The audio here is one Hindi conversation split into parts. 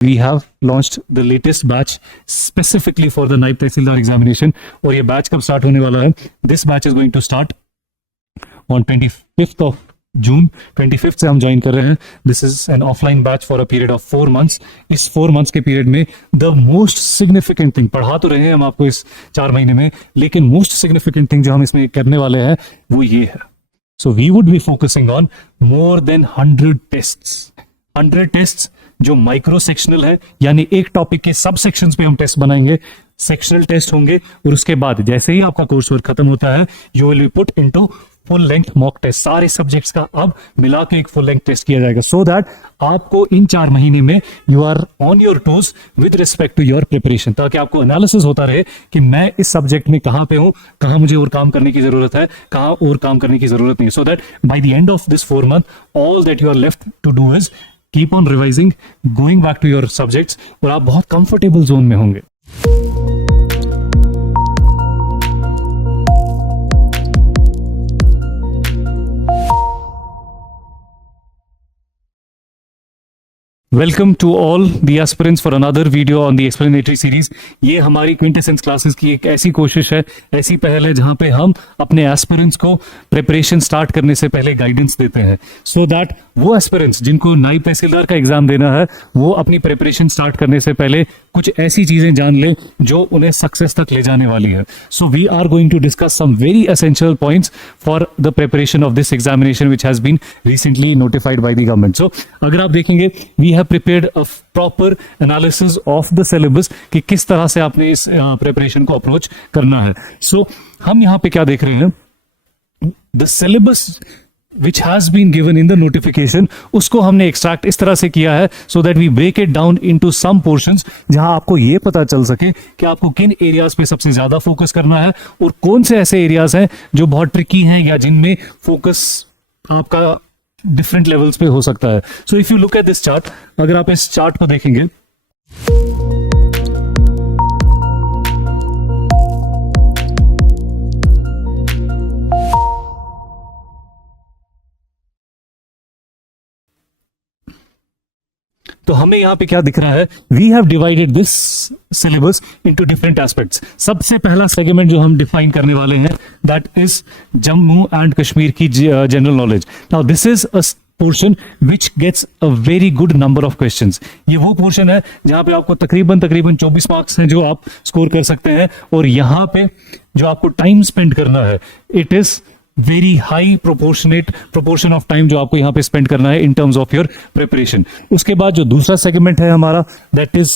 we have launched the latest batch specifically for the नायब तहसीलदार examination. और ये बैच कब स्टार्ट होने वाला है? This batch is going to start on 25th of June. 25th से हम ज्वाइन कर रहे हैं. This is an offline batch for a period of 4 months. इस 4 months के पीरियड में the most significant thing, पढ़ा तो रहे हैं हम आपको इस 4 महीने में, लेकिन most significant thing जो हम इसमें करने वाले हैं वो ये है. So we would be focusing on more than 100 tests. 100 tests जो माइक्रो सेक्शनल है, यानी एक टॉपिक के सब सेक्शंस पे हम टेस्ट बनाएंगे. सेक्शनल टेस्ट होंगे और उसके बाद जैसे ही आपका कोर्स वर्क खत्म होता है you will be put into full length mock test. सारे सब्जेक्ट्स का अब मिला के एक फुल लेंथ टेस्ट किया जाएगा, सो दैट आपको इन 4 महीने में you are on your toes with respect to your preparation, ताकि आपको एनालिसिस होता रहे कि मैं इस सब्जेक्ट में कहां पे हूं, कहां मुझे और काम करने की जरूरत है, कहां और काम करने की जरूरत नहीं. So that by the end of this 4 month all that you are left to do is keep on revising, going back to your subjects, और आप बहुत कंफर्टेबल जोन में होंगे. Welcome to all the aspirants for another video on the explanatory series. ये हमारी क्विंटेसेंस क्लासेस की एक ऐसी कोशिश है, ऐसी पहल है जहां पे हम अपने एस्पिरेंट्स को प्रिपरेशन स्टार्ट करने से पहले गाइडेंस देते हैं, सो दैट वो एस्पिरेंट्स जिनको नायब तहसीलदार का एग्जाम देना है वो अपनी प्रिपरेशन स्टार्ट करने से पहले कुछ ऐसी चीजें जान लें जो उन्हें सक्सेस तक ले जाने वाली है. So we are going to discuss some very essential points for the preparation of this examination which has been recently notified by the government. So अगर आप देखेंगे we have prepared a proper analysis of the syllabus कि किस तरह से आपने इस प्रिपरेशन को अप्रोच करना है. सो हम यहाँ पे क्या देख रहे हैं, the syllabus which has been given in the notification, उसको हमने एक्सट्रैक्ट इस तरह से किया है so that we break it down into some portions, जहां आपको ये पता चल सके कि आपको किन एरियाज पे सबसे ज्यादा फोकस करना है और कौन से ऐसे एरियाज हैं जो बहुत ट्रिकी हैं या जिनमें फोकस आपका डिफरेंट लेवल्स पे हो सकता है. सो if you look at this chart, अगर आप इस चार्ट को देखेंगे तो हमें यहां पे क्या दिख रहा है, we have divided this syllabus into different aspects. सबसे पहला सेगमेंट जो हम डिफाइन करने वाले हैं that is Jammu and Kashmir की general knowledge. Now this is a portion which gets a very good number of questions. ये वो पोर्शन है जहां पे आपको तकरीबन 24 मार्क्स हैं जो आप स्कोर कर सकते हैं, और यहां पे जो आपको टाइम स्पेंड करना है it is very high proportion of time जो आपको यहाँ पे स्पेंड करना है in terms of your preparation. उसके बाद जो दूसरा सेगमेंट है हमारा दैट इज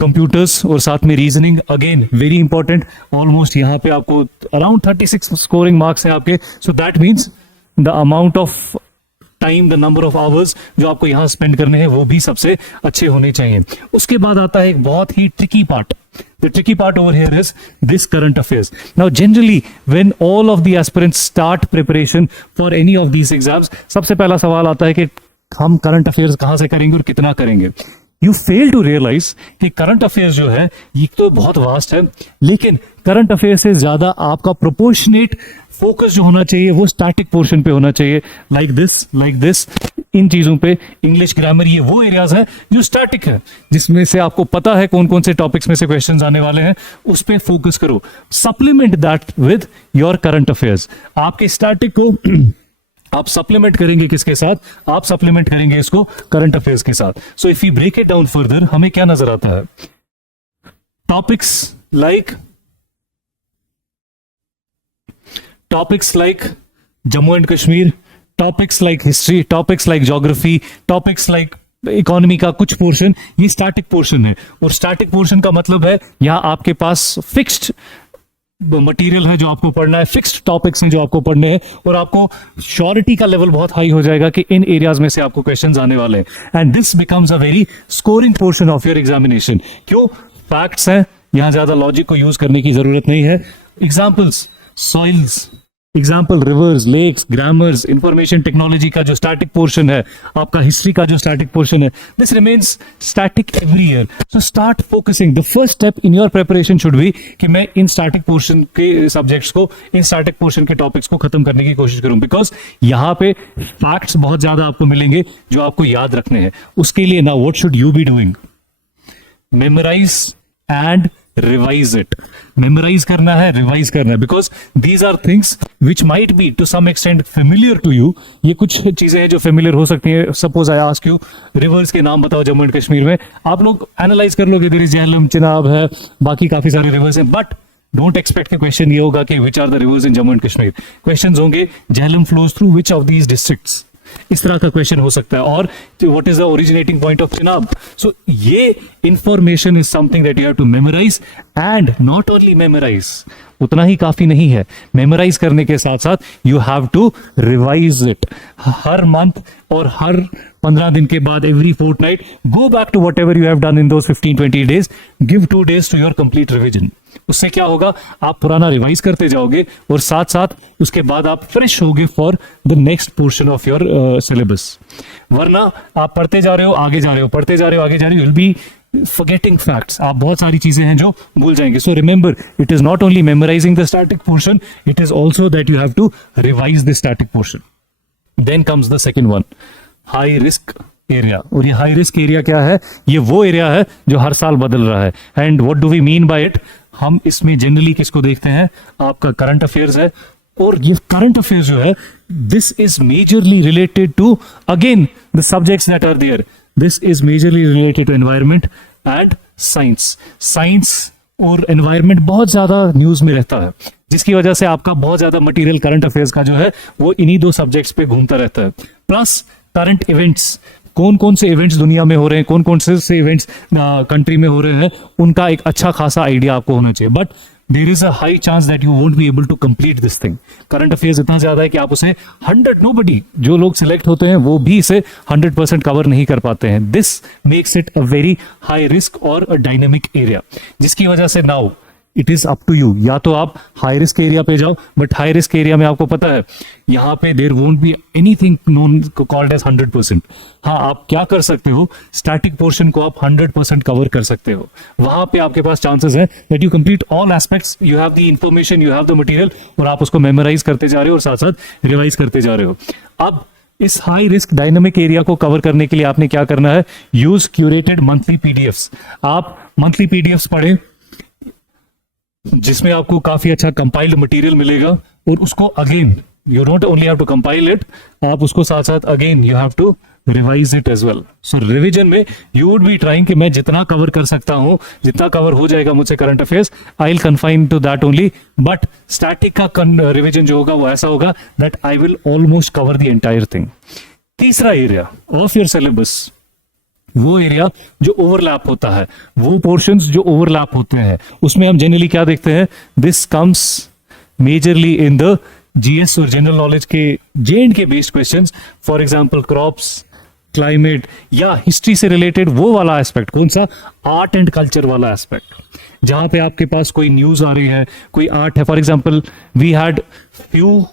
कंप्यूटर्स और साथ में reasoning, again very important. Almost यहाँ पे आपको अराउंड 36 स्कोरिंग मार्क्स हैं आपके. So that means the amount of time, the number of hours जो आपको यहाँ स्पेंड करने हैं वो भी सबसे अच्छे होने चाहिए. उसके बाद आता है एक बहुत ही tricky part. The tricky part over here is this current affairs. Now generally when all of the aspirants start preparation for any of these exams, सबसे पहला सवाल आता है कि हम current affairs कहां से करेंगे और कितना करेंगे. You fail to realize कि current affairs जो है ये तो बहुत वास्ट है, लेकिन करंट अफेयर से ज्यादा आपका प्रोपोर्शनेट फोकस जो होना चाहिए वो स्टैटिक पोर्शन पे होना चाहिए, लाइक दिस. इन चीजों पे इंग्लिश ग्रामर ये वो एरियाज है जो स्टैटिक है, जिसमें से आपको पता है कौन कौन से टॉपिक्स में से क्वेश्चंस आने वाले हैं, उस पे फोकस करो. Supplement that with your current affairs. आपके स्टैटिक को आप सप्लीमेंट करेंगे किसके साथ, आप सप्लीमेंट करेंगे इसको करंट अफेयर्स के साथ. So if you break it down further हमें क्या नजर आता है, topics like Jammu and Kashmir, topics like history, topics like geography, topics like economy का कुछ पोर्शन, ये स्टैटिक पोर्शन है. और स्टैटिक पोर्शन का मतलब है यहां आपके पास फिक्स्ड मटेरियल है जो आपको पढ़ना है, फिक्स्ड टॉपिक्स हैं जो आपको पढ़ने हैं, और आपको श्योरिटी का लेवल बहुत हाई हो जाएगा कि इन एरियाज में से आपको क्वेश्चंस आने वाले हैं. And this becomes a very scoring portion of your examination. क्यों? फैक्ट्स हैं, यहां ज्यादा लॉजिक को यूज करने की जरूरत नहीं है. Examples, soils, example rivers, lakes, grammars, information technology का जो स्टैटिक पोर्शन है, आपका हिस्ट्री का जो स्टैटिक पोर्शन है, this remains static every year. So start focusing. The first step in your preparation should be कि मैं इन स्टैटिक पोर्शन के सब्जेक्ट्स को, इन स्टैटिक पोर्शन के टॉपिक्स को खत्म करने की कोशिश करूं, बिकॉज यहाँ पे फैक्ट्स बहुत ज्यादा आपको मिलेंगे जो आपको याद रखने हैं. उसके लिए ना what should you be doing, memorise and revise it. Memorise करना है, रिवाइज करना है, because these are things which might be to some extent familiar to you. ये कुछ चीजें हैं जो फेमिलियर हो सकती हैं। Suppose I ask you rivers के नाम बताओ जम्मू एंड कश्मीर में, आप लोग एनालाइज कर लोगे, देयर इज झेलम, चिनाब है, बाकी काफी सारे रिवर्स हैं, बट डोंट एक्सपेक्ट के क्वेश्चन ये होगा कि which are the rivers in Jammu and Kashmir. Questions होंगे Jhelum flows through which of these districts, इस तरह का क्वेश्चन हो सकता है, और what is the originating point of Chenab. So ये information is something that you have to memorise, and not only memorise, उतना ही काफी नहीं है, मेमोराइज करने के साथ साथ you have to revise it. हर मंथ और हर 15 दिन के बाद, every fortnight, go back to whatever you have done in those 15-20 days, give 2 days to your complete revision. उससे क्या होगा, आप पुराना रिवाइज करते जाओगे और साथ साथ उसके बाद आप फ्रेश होगे for the next portion of your syllabus. वरना आप पढ़ते जा रहे हो, आगे जा रहे हो, पढ़ते जा रहे हो, आगे जा रहे हो, विल बी forgetting facts, आप बहुत सारी चीजें हैं जो भूल जाएंगे। So remember, it is not only memorizing the static portion, it is also that you have to revise the static portion. Then comes the second one, high risk area। और ये high risk area क्या है? ये वो एरिया है जो हर साल बदल रहा है। And what do we mean by it? हम इसमें जनरली किसको देखते हैं, आपका करंट अफेयर्स है, और ये करंट अफेयर्स जो है, this is majorly related to again the subjects that are there. This is majorly related to environment and science. Science और एनवायरमेंट बहुत ज्यादा न्यूज में रहता है, जिसकी वजह से आपका बहुत ज्यादा मटेरियल करंट अफेयर्स का जो है वो इन्हीं 2 सब्जेक्ट्स पे घूमता रहता है। प्लस करंट इवेंट्स, कौन कौन से इवेंट्स दुनिया में हो रहे हैं, कौन कौन से इवेंट्स कंट्री में हो रहे हैं, उनका एक अच्छा खासा आइडिया आपको होना चाहिए। But there is a high chance that you won't be able to complete this thing. Current affairs इतना ज्यादा है कि आप उसे 100, नोबडी, जो लोग सिलेक्ट होते हैं वो भी इसे 100% कवर नहीं कर पाते हैं। This makes it a very high risk और अ डायनेमिक एरिया, जिसकी वजह से now it is up to you. या तो आप हाई रिस्क एरिया पे जाओ, बट हाई रिस्क एरिया में आपको पता है यहाँ पे there won't be anything known called as 100%। हाँ, आप क्या कर सकते हो, स्टैटिक पोर्शन को आप 100% कवर कर सकते हो। वहां पे आपके पास चांसेस है that you complete all aspects, you have the information, you have the material, और आप उसको मेमोराइज करते जा रहे हो और साथ साथ रिवाइज करते जा रहे हो। अब इस हाई रिस्क डायनामिक एरिया को कवर करने के लिए आपने क्या करना है, यूज क्यूरेटेड मंथली पीडीएफ्स। आप मंथली पीडीएफ्स पढ़ें, जिसमें आपको काफी अच्छा कंपाइल्ड मटेरियल मिलेगा, और उसको again you don't only have to compile it, आप उसको साथ साथ again you have to revise it as well. So revision में यू वुड बी ट्राइंग कि मैं जितना कवर कर सकता हूं, जितना कवर हो जाएगा मुझसे current affairs, I will confine to that only. But static का रिवीजन जो होगा वो ऐसा होगा that I will almost cover the entire thing. तीसरा एरिया ऑफ योर सिलेबस, वो एरिया जो ओवरलैप होता है, वो पोर्शंस जो ओवरलैप होते हैं, उसमें हम जनरली क्या देखते हैं, this comes majorly in the GS और जनरल नॉलेज के जेएंड के based questions. For example crops, climate, या हिस्ट्री से रिलेटेड वो वाला एस्पेक्ट, कौन सा, आर्ट एंड कल्चर वाला एस्पेक्ट, जहां पे आपके पास कोई न्यूज आ रही है, कोई आर्ट है। For example we had few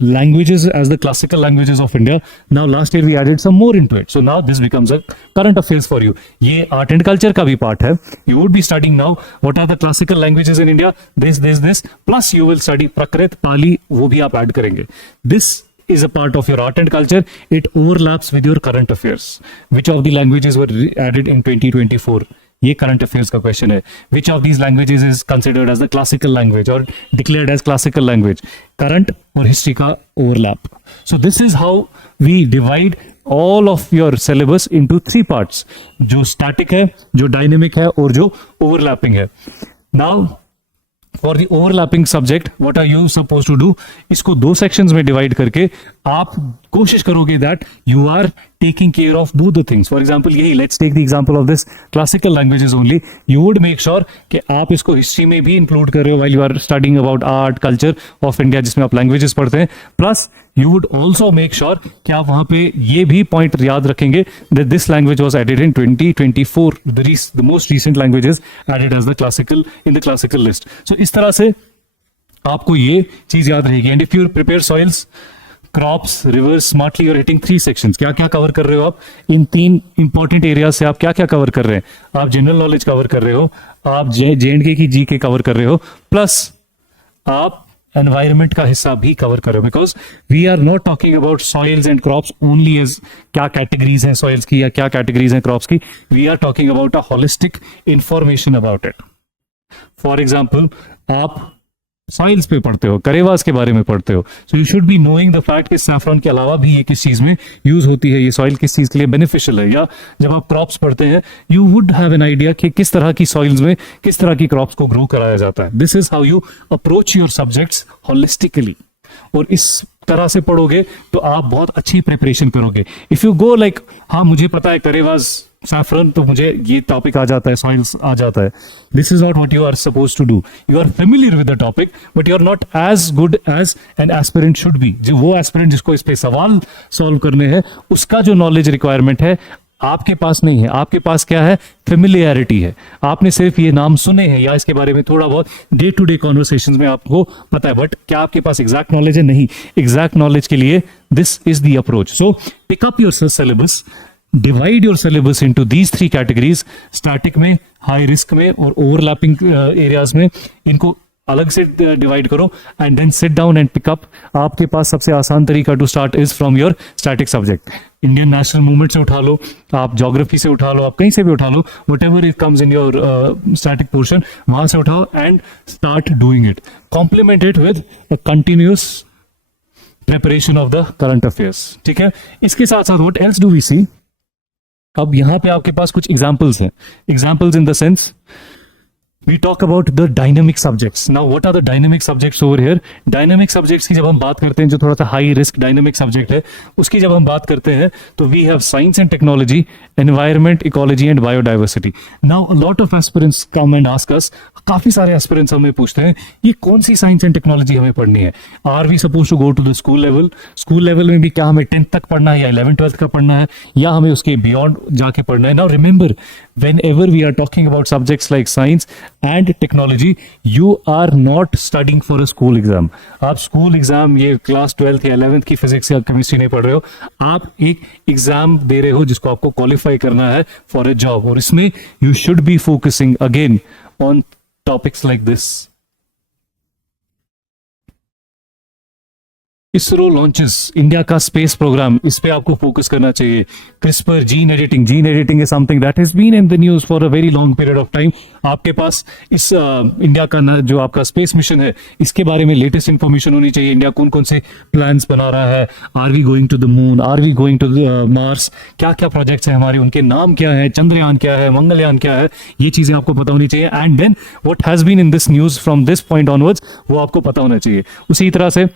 languages as the classical languages of India. Now last year we added some more into it. So now this becomes a current affairs for you. ये art and culture का भी part है. You would be studying now what are the classical languages in India. This. Plus you will study Prakrit, Pali, वो भी आप add करेंगे. This is a part of your art and culture. It overlaps with your current affairs. Which of the languages were added in 2024? ये करंट अफेयर्स का क्वेश्चन है। Which of these languages is considered as the classical language और declared as classical language. Current और हिस्ट्री का overlap. So this is how we divide all of your syllabus into 3 parts, जो स्टैटिक है, जो डायनेमिक है, और जो ओवरलैपिंग है। Now for the overlapping subject what are you suppose to do, इसको 2 सेक्शंस में डिवाइड करके आप कोशिश करोगे that you are taking care of both the things. For example, यही let's take the example of this classical languages only. You would make sure कि आप इसको हिस्ट्री में भी इंक्लूड कर रहे हो while you are studying about art, culture of India, जिसमें आप लैंग्वेजेस पढ़ते हैं. Plus you would also make sure कि आप वहां पे ये भी पॉइंट याद रखेंगे that this language was added in 2024. The most recent languages added as the classical list. So इस तरह से आपको ये चीज याद रहेगी. And if you prepare soils, crops, reverse smartly, और हिटिंग 3 सेक्शंस. क्या क्या कवर कर रहे हो आप इन 3 इंपॉर्टेंट एरिया से? आप क्या क्या कवर कर रहे हैं? आप जनरल नॉलेज कवर कर रहे हो, आप जेएंडके की जीके कवर कर रहे हो, प्लस आप एनवायरमेंट का हिस्सा भी कवर करो, because we are not talking about soils and crops only as क्या कैटेगरीज हैं सॉइल्स की या क्या कैटेगरीज हैं क्रॉप्स की. We are talking about a holistic information about it. For example, आप सॉइल्स पे पढ़ते हो, करेवास के बारे में पढ़ते हो, so you should be knowing the fact कि सैफरॉन के अलावा भी ये किस चीज में यूज होती है, ये सॉइल किस चीज के लिए बेनिफिशियल है. या जब आप क्रॉप्स पढ़ते हैं, you would have an idea कि किस तरह की सॉइल्स में किस तरह की क्रॉप्स को ग्रो कराया जाता है. This is how you approach your subjects holistically. और इस तरह से पढ़ोगे तो आप बहुत अच्छी प्रिपरेशन करोगे. इफ यू गो लाइक, हाँ मुझे पता है करेवास सैफरन, तो मुझे ये टॉपिक आ जाता है, सॉइल्स आ जाता है. This is not what you are suppose to do. You are familiar with the topic but you are not as good as an aspirant should be. जो वो एस्पिरेंट जिसको इस पे सवाल सॉल्व करने हैं, उसका जो नॉलेज रिक्वायरमेंट है आपके पास नहीं है. आपके पास क्या है? फेमिलियरिटी है. आपने सिर्फ ये नाम सुने हैं या इसके बारे में थोड़ा बहुत डे टू डे कॉन्वर्सेशंस में आपको पता है, बट क्या आपके पास एग्जैक्ट नॉलेज है? नहीं. एग्जैक्ट नॉलेज के लिए this is the approach. So pick up your syllabus, divide your syllabus into these 3 categories. Static में, हाई रिस्क में और ओवरलैपिंग एरियाज में इनको अलग से डिवाइड करो and then sit down and pick up. आपके पास सबसे आसान तरीका to start is from your static subject. Indian national movement से उठा लो, आप ज्योग्राफी से उठा लो, आप कहीं से भी उठा लो, whatever it comes in your static portion, वहां से उठाओ and start doing it. Complement it with a continuous preparation of the current affairs. ठीक है. इसके साथ साथ what else do we see? अब यहां पे आपके पास कुछ एग्जाम्पल्स हैं. Examples in the sense, we talk about the dynamic subjects. Now what are the dynamic subjects over here? Dynamic subjects की जब हम बात करते हैं, जो थोड़ा सा हाई रिस्क डायनेमिक सब्जेक्ट है, उसकी जब हम बात करते हैं तो we have science and technology, environment, ecology and biodiversity. Now a lot of aspirants come and ask us, काफी सारे एस्पिरेंट्स हमें पूछते हैं ये कौन सी साइंस एंड टेक्नोलॉजी हमें पढ़नी है. Are we suppose to go to the school level? School level में भी क्या हमें 10th तक पढ़ना है या 11th-12th का पढ़ना है या हमें उसके बियॉन्ड जाके पढ़ना है? Now remember, whenever we are talking about subjects like science and technology, you are not studying for a school exam. आप स्कूल एग्जाम, ये क्लास 12th या 11th की फिजिक्स या केमिस्ट्री नहीं पढ़ रहे हो. आप एक एग्जाम दे रहे हो जिसको आपको क्वालिफाई करना है फॉर अ जॉब. और इसमें you should be focusing again on topics like this. ISRO launches India का स्पेस प्रोग्राम, इस पे आपको फोकस करना चाहिए. CRISPR, gene editing. Gene editing is something that has been in the news for a very long period of time. आपके पास इस इंडिया का जो आपका स्पेस मिशन है, इसके बारे में लेटेस्ट इंफॉर्मेशन होनी चाहिए. इंडिया कौन कौन से प्लान्स बना रहा है? Are we going to the moon? Are we going to Mars? क्या क्या प्रोजेक्ट्स हैं हमारे, उनके नाम क्या है? चंद्रयान क्या है? मंगलयान क्या है? ये चीजें आपको पता होनी चाहिए. And then what has been in this news from this point onwards, वो आपको पता होना चाहिए. उसी तरह से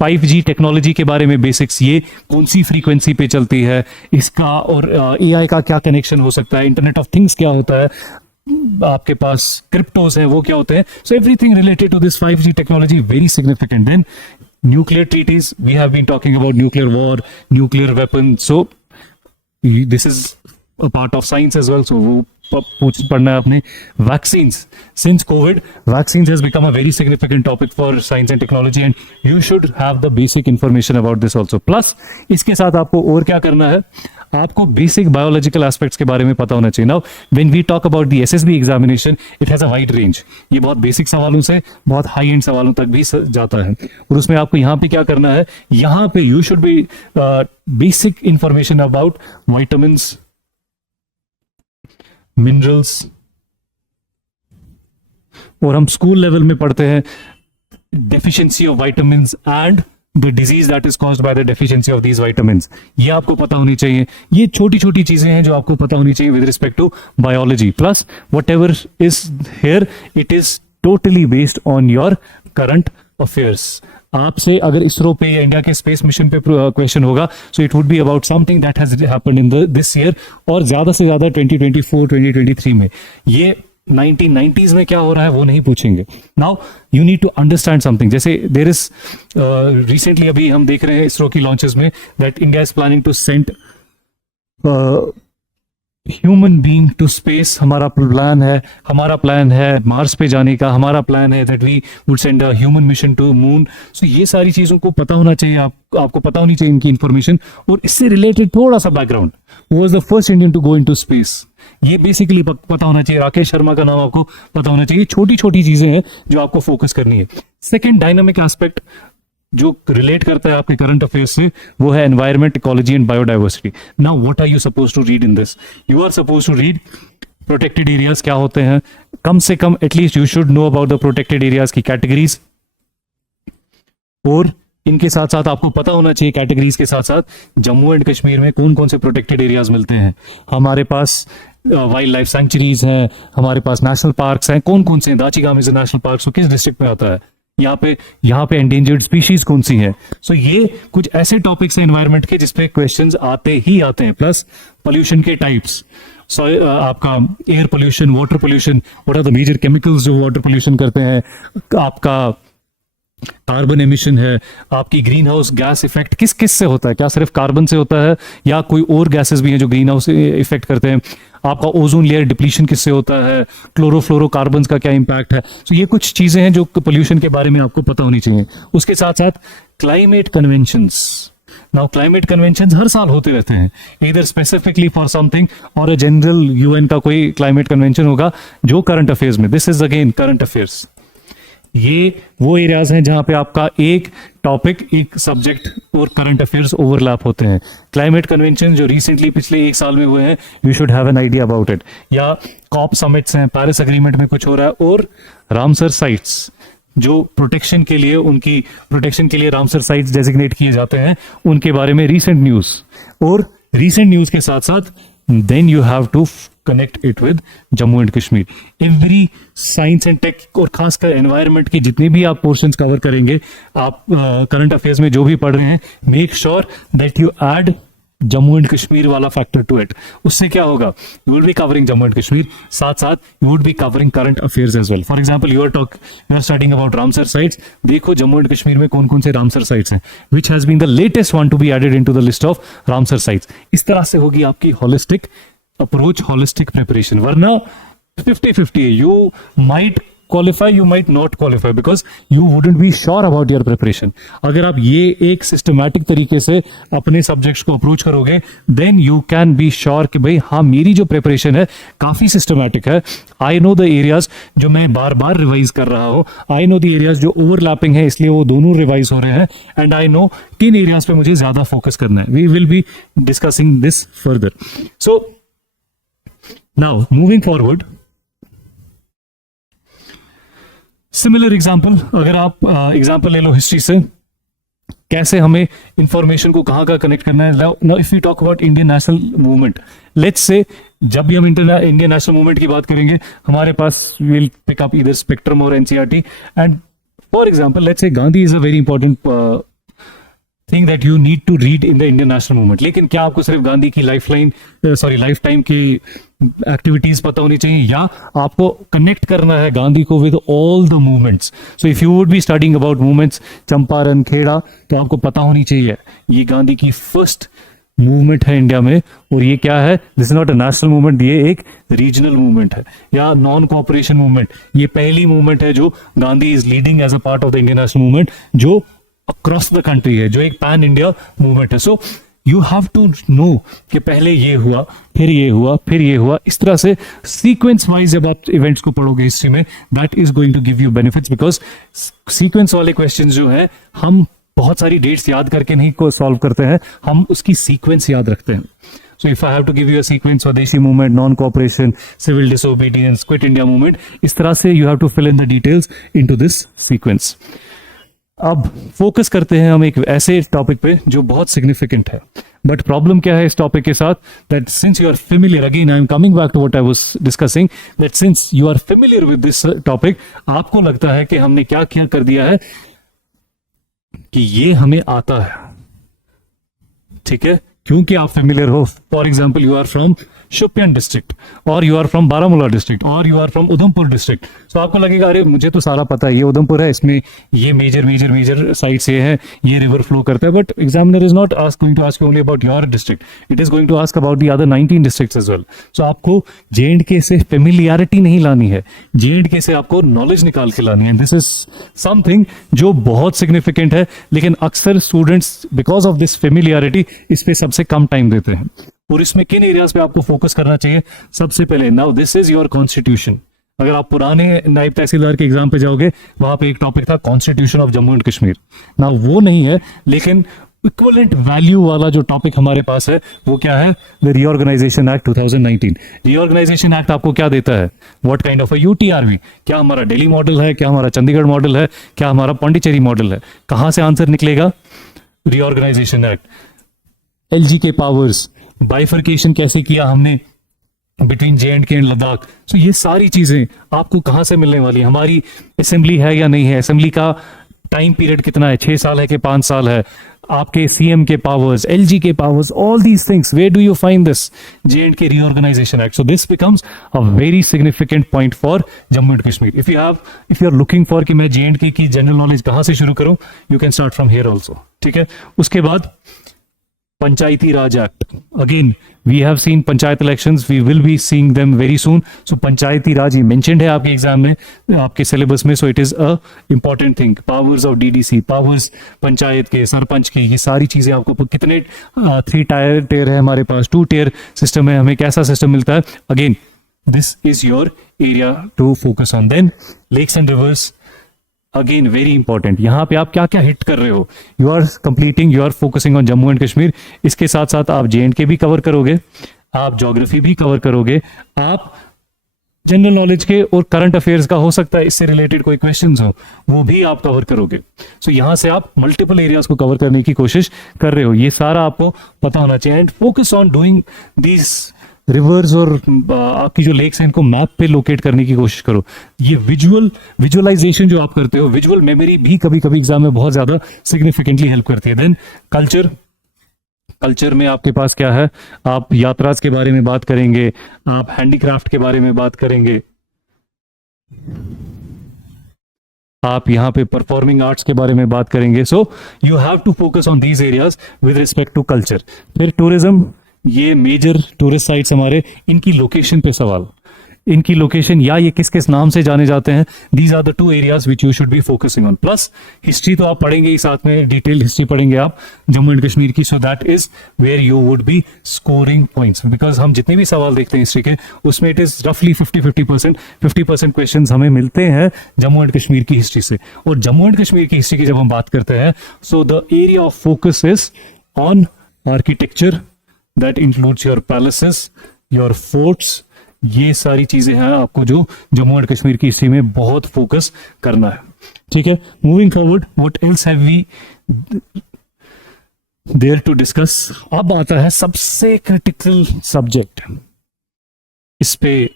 5G टेक्नोलॉजी के बारे में बेसिक्स, ये कौन सी फ्रीक्वेंसी पे चलती है, इसका और AI का क्या कनेक्शन हो सकता है, इंटरनेट ऑफ थिंग्स क्या होता है, आपके पास क्रिप्टोस है वो क्या होते हैं. So everything related to this 5G technology very significant. Then nuclear treaties, we have been talking about nuclear war, nuclear weapon. So this is a part of science as well. So वो पढ़ना है आपने. Vaccines, since covid vaccines has become a very significant topic for science and technology and you should have the basic information about this also. Plus इसके साथ आपको और क्या करना है? आपको बेसिक बायोलॉजिकल एस्पेक्ट्स के बारे में पता होना चाहिए. Now when we talk about the SSB examination, it has a wide range. ये बहुत बेसिक सवालों से बहुत हाई एंड सवालों तक भी जाता है. और उसमें आपको यहाँ पे क्या करना है? यहाँ पे you should B basic information about vitamins, minerals. और हम स्कूल लेवल में पढ़ते हैं deficiency of vitamins and the disease that is caused by the deficiency of these vitamins. ये आपको पता होनी चाहिए. ये छोटी छोटी चीजें हैं जो आपको पता होनी चाहिए with respect to biology. Plus whatever is here, it is totally based on your current affairs. आपसे अगर इसरो पे या इंडिया के स्पेस मिशन पे क्वेश्चन होगा, so it would be about something that has happened in this year, और ज्यादा से ज्यादा 2024 2023 में. ये 1990s में क्या हो रहा है वो नहीं पूछेंगे. Now you need to understand something. जैसे देयर इज रिसेंटली अभी हम देख रहे हैं इसरो की लॉन्चेस में that India is planning to send human being to space, हमारा प्लान है मार्स पे जाने का, हमारा प्लान है that we would send a human mission to moon. सो ये सारी चीजों को पता होना चाहिए, आपको पता होनी चाहिए इनकी इंफॉर्मेशन। और इससे रिलेटेड थोड़ा सा background, was the first Indian to go into space, ये बेसिकली पता होना चाहिए। राकेश शर्मा का नाम आपको पता होना चाहिए। छोटी छोटी चीजें हैं जो आपको फोकस करनी है। सेकेंड डायनामिक एस्पेक्ट जो रिलेट करता है आपके करंट अफेयर्स से, वो है environment, ecology and biodiversity. Now what are you suppose to read in this? You are suppose to read protected areas क्या होते हैं, कम से कम at least you should know about the protected areas की कैटेगरीज, और इनके साथ साथ आपको पता होना चाहिए कैटेगरीज के साथ साथ जम्मू एंड कश्मीर में कौन कौन से प्रोटेक्टेड एरियाज मिलते हैं। हमारे पास वाइल्ड लाइफ सेंचुरीज हैं, हमारे पास नेशनल पार्क्स हैं, कौन कौन से हैं। दाचीगाम इज नेशनल पार्क, किस डिस्ट्रिक्ट में आता है, यहाँ पे एंडेंजर्ड स्पीशीज कौन सी है। सो ये कुछ ऐसे टॉपिक्स हैं एनवायरमेंट के जिसपे क्वेश्चंस आते ही आते हैं। प्लस पोल्यूशन के टाइप्स, आपका air pollution, water pollution, what are the major chemicals जो वाटर पोल्यूशन करते हैं, आपका कार्बन एमिशन है, आपकी ग्रीन हाउस गैस इफेक्ट किस किस से होता है, क्या सिर्फ कार्बन से होता है या कोई और गैसेस भी हैं जो ग्रीन हाउस इफेक्ट करते हैं, आपका ओजोन लेयर डिप्लीशन किससे होता है, क्लोरोफ्लोरोकार्बन्स का क्या इंपैक्ट है। तो ये कुछ चीजें हैं जो पोल्यूशन के बारे में आपको पता होनी चाहिए। उसके साथ साथ climate conventions. Now climate conventions हर साल होते रहते हैं, इधर स्पेसिफिकली फॉर समथिंग और अ जनरल यूएन का कोई क्लाइमेट कन्वेंशन होगा जो करंट अफेयर्स में। This is again current affairs. ये वो एरियाज हैं जहां पे आपका एक टॉपिक, एक सब्जेक्ट और करंट अफेयर्स ओवरलैप होते हैं। क्लाइमेट कन्वेंशन जो रिसेंटली पिछले एक साल में हुए हैं, you should have an idea about it. या कॉप समिट्स हैं, पेरिस एग्रीमेंट में कुछ हो रहा है, और रामसर साइट्स जो प्रोटेक्शन के लिए रामसर साइट्स डेजिग्नेट किए जाते हैं, उनके बारे में रीसेंट न्यूज। और रीसेंट न्यूज के साथ साथ then you have to connect it with Jammu and Kashmir. Every science and tech और खासकर एनवायरनमेंट के जितने भी आप पोर्शंस कवर करेंगे, आप करंट अफेयर्स में जो भी पढ़ रहे हैं, make sure that you add Jammu and Kashmir वाला फैक्टर टू इट। उससे क्या होगा, you will be covering Jammu and Kashmir, साथ साथ you would be covering current affairs as well. For example you are studying about Ramsar sites, देखो जम्मू एंड कश्मीर में कौन कौन से रामसर साइट्स हैं, which has been the latest one to be added into the list of Ramsar sites. इस तरह से होगी आपकी होलिस्टिक अप्रोच, होलिस्टिक प्रिपरेशन। वरना 50-50 है, you might qualify, you might not qualify because you wouldn't be sure about your preparation. अगर आप ये एक सिस्टमैटिक तरीके से अपने सब्जेक्ट्स को अप्रोच करोगे, then you can be sure कि भाई हाँ मेरी जो प्रिपरेशन है काफी सिस्टमैटिक है। I know the areas जो मैं बार बार रिवाइज कर रहा हूँ, I know the areas जो ओवरलैपिंग है इसलिए वो दोनों रिवाइज हो रहे हैं, and I know किन एरियाज पे मुझे ज्यादा फोकस करना है। We will be discussing this further. So now moving forward, similar example, अगर आप एग्जाम्पल ले लो हिस्ट्री से, कैसे हमें इंफॉर्मेशन को कहाँ का कनेक्ट करना है। Now if you talk about Indian national movement, let's say जब भी हम इंडियन नेशनल मूवमेंट की बात करेंगे, हमारे पास विल पिक अप इधर स्पेक्ट्रम और NCERT. And for example let's say Gandhi is a very important thing that you need to read in the Indian national movement. लेकिन क्या आपको सिर्फ गांधी की लाइफ टाइम की एक्टिविटीज पता होनी चाहिए, या आपको कनेक्ट करना है गांधी को with all the movements. So if you would be studying about movements, Champaran, Kheda, तो आपको पता होनी चाहिए ये गांधी की फर्स्ट मूवमेंट है इंडिया में, और ये क्या है, this is not a national movement, ये एक रीजनल मूवमेंट है या नॉन कोऑपरेशन मूवमेंट। ये पहली मूवमेंट है जो Gandhi is leading as a part of the Indian national movement, जो अक्रॉस द कंट्री है, जो एक पैन इंडिया मूवमेंट है। So you have to know कि पहले ये हुआ, फिर ये हुआ, फिर ये हुआ। इस तरह से सीक्वेंस वाइज जब आप इवेंट्स को पढ़ोगे हिस्ट्री में, that is going to give you benefits, because sequence वाले क्वेश्चन जो है हम बहुत सारी डेट्स याद करके नहीं को सॉल्व करते हैं, हम उसकी सीक्वेंस याद रखते हैं। So if I have to give you a sequence, Swadeshi movement, non cooperation, civil disobedience, quit India movement, इस तरह से you have to fill in the details into this sequence. अब फोकस करते हैं हम एक ऐसे टॉपिक पे जो बहुत सिग्निफिकेंट है। बट प्रॉब्लम क्या है इस टॉपिक के साथ, that since you are familiar, again I am coming back to what I was discussing, that since you are familiar with this topic, आपको लगता है कि हमने क्या क्या कर दिया है कि ये हमें आता है, ठीक है, क्योंकि आप फेमिलियर हो। For example you are from Shopian district, और you are from Baramulla district, और you are from Udhampur district, तो आपको लगेगा अरे मुझे तो सारा पता है, ये उधमपुर है, इसमें ये मेजर साइट्स ये है, ये रिवर फ्लो करता है, but examiner is not going to ask only about your district, it is going to ask about the other 19 districts as well. So आपको J&K से फेमिलियरिटी नहीं लानी है, J&K से आपको नॉलेज निकाल के लानी है। दिस इज समथिंग जो बहुत सिग्निफिकेंट है, लेकिन अक्सर students because of this familiarity इस पे सबसे कम टाइम देते हैं। और इसमें किन एरियाज पे आपको फोकस करना चाहिए? सबसे पहले, now this is your constitution. अगर आप पुराने नायब तहसीलदार के एग्जाम पे जाओगे, वहां पे एक टॉपिक था constitution of Jammu and Kashmir. ना वो नहीं है, लेकिन इक्विवेलेंट वैल्यू वाला जो टॉपिक हमारे पास है वो क्या है? The reorganisation act 2019। Reorganisation act आपको क्या देता है? What kind of a UT are we? क्या हमारा दिल्ली मॉडल है, क्या हमारा चंडीगढ़ मॉडल है, क्या हमारा पांडिचेरी मॉडल है? कहां से आंसर निकलेगा? Reorganisation act. एलजी के पावर्स, बाइफर्केशन कैसे किया हमने बिटवीन J&K एंड लद्दाख। सो ये सारी चीजें आपको कहां से मिलने वाली? हमारी असेंबली है या नहीं है? असेंबली का टाइम पीरियड कितना है? 6 साल है कि 5 साल है? आपके सीएम के पावर्स, एलजी के powers, all these things, where do you find this? J&K reorganisation act. So this becomes a very significant point for Jammu and Kashmir. If you are looking for कि मैं J&K की जनरल नॉलेज कहां से शुरू करूं, you can start from here also. ठीक है। उसके बाद Panchayati Raj act. Again we have seen panchayat elections, we will be seeing them very soon. So Panchayati Raj ये मेंशन्ड है आपके एग्जाम में, आपके सिलेबस में। So it is a important thing. Powers of DDC, powers panchayat के, सरपंच के, ये सारी चीजें आपको कितने 3 टियर है हमारे पास, 2 टियर सिस्टम है, हमें कैसा सिस्टम मिलता है? Again this is your area to focus on. Then lakes and rivers, again very important. यहां पे आप क्या क्या हिट कर रहे हो? You are completing, you are focusing on Jammu and Kashmir. इसके साथ साथ आप J&K भी कवर करोगे, आप ज्योग्राफी भी कवर करोगे, आप जनरल नॉलेज के और करंट अफेयर्स का हो सकता है इससे रिलेटेड कोई क्वेश्चंस हो, वो भी आप कवर करोगे। सो यहां से आप मल्टीपल एरियाज को कवर करने की कोशिश कर रहे हो। ये सारा आपको पता होना चाहिए। And focus on doing these rivers और आपकी जो लेक्स हैं इनको मैप पे लोकेट करने की कोशिश करो। ये विजुअलाइजेशन जो आप करते हो, विजुअल मेमोरी भी कभी कभी एग्जाम में बहुत ज्यादा सिग्निफिकेंटली हेल्प करती है। देन कल्चर में आपके पास क्या है? आप यात्राज के बारे में बात करेंगे, आप हैंडीक्राफ्ट के बारे में बात करेंगे, आप यहाँ पे परफॉर्मिंग आर्ट्स के बारे में बात करेंगे। So you have to focus on these areas with respect to culture. फिर टूरिज्म, ये मेजर टूरिस्ट साइट्स हमारे, इनकी लोकेशन पे सवाल, इनकी लोकेशन या ये किस किस नाम से जाने जाते हैं। These are the 2 areas which you should be focusing on. Plus history तो आप पढ़ेंगे ही, साथ में डिटेल हिस्ट्री पढ़ेंगे आप जम्मू एंड कश्मीर की। So that is where you would be scoring points, because हम जितने भी सवाल देखते हैं हिस्ट्री के, उसमें इट इज रफली 50% क्वेश्चन हमें मिलते हैं जम्मू एंड कश्मीर की हिस्ट्री से। और जम्मू एंड कश्मीर की हिस्ट्री की जब हम बात करते हैं, so the area of focus is on architecture, that includes your palaces, your forts. ये सारी चीजें हैं आपको जो जम्मू एंड कश्मीर की हिस्ट्री में बहुत फोकस करना है। ठीक है। Moving forward, what else have we there to discuss? अब आता है सबसे क्रिटिकल सब्जेक्ट। इस पे